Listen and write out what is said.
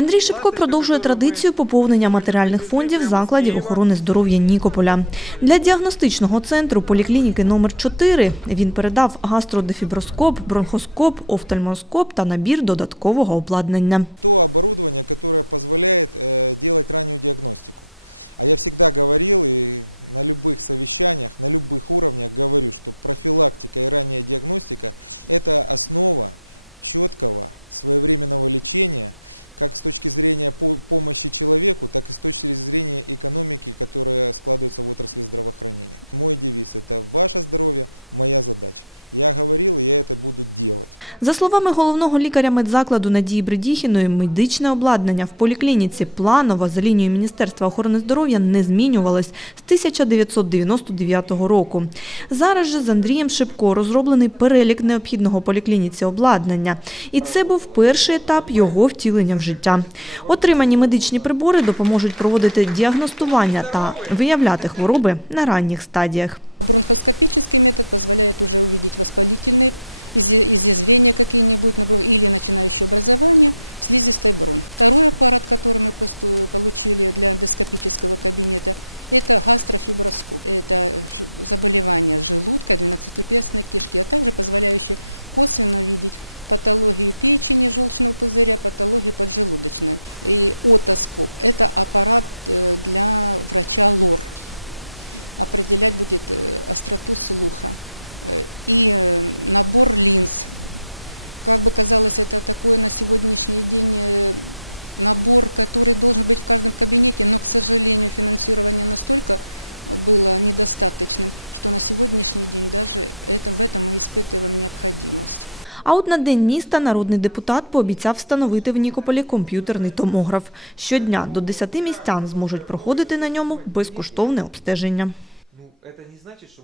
Андрій Шипко продовжує традицію поповнення матеріальних фондів закладів охорони здоров'я Нікополя. Для діагностичного центру поліклініки номер 4 він передав гастродефіброскоп, бронхоскоп, офтальмоскоп та набір додаткового обладнання. то оборудование, которое позволяет э, делать раннюю диагностику. А я всегда говорил и на любых совещаниях, на любых уровнях говорю, что профилактика и ранняя диагностика – это основа четкого своевременного лечения, как с точки зрения по- помощи человеку, так и с точки зрения экономики, которая складывается в отрасли здравоохранения. Мой девиз – это ваше здоровье, моя задача. Я говорил, и я это буду делать. За словами головного лікаря медзакладу Надії Бредіхіної, медичне обладнання в поліклініці планово за лінією Міністерства охорони здоров'я не змінювалось з 1999 року. Зараз же з Андрієм Шипко розроблений перелік необхідного поліклініці обладнання. І це був перший етап його втілення в життя. Отримані медичні прибори допоможуть проводити діагностування та виявляти хвороби на ранніх стадіях. Бронхоскопический метод позволяет уже увидеть воспалительные изъя- изъязвения какие-нибудь или начинающее образование слизистой бронх. Второй аппарат, который мы посту- получили для эндоскопического кабинета, это гастрофиброскоп. Это заболевание желудка, двенадцатиперстной кишки, а также позволяющее косвенно видеть патологию печени, желчного пузыря, патологию поджелудочной. И отоскоп – это аппарат э, для врача ЛОР определять будет э, остроту слуха Э, и э, набор линз. Как бы казалось, это такой на сегодняшний день набор, который должен быть в каждом кабинете, но, к сожалению, финансирование настолько было недостаточным, что на сегодняшний день даже это, в этом мы испытываем необходимость. А от на День міста народний депутат пообіцяв встановити в Нікополі комп'ютерний томограф. Щодня до 10 містян зможуть проходити на ньому безкоштовне обстеження.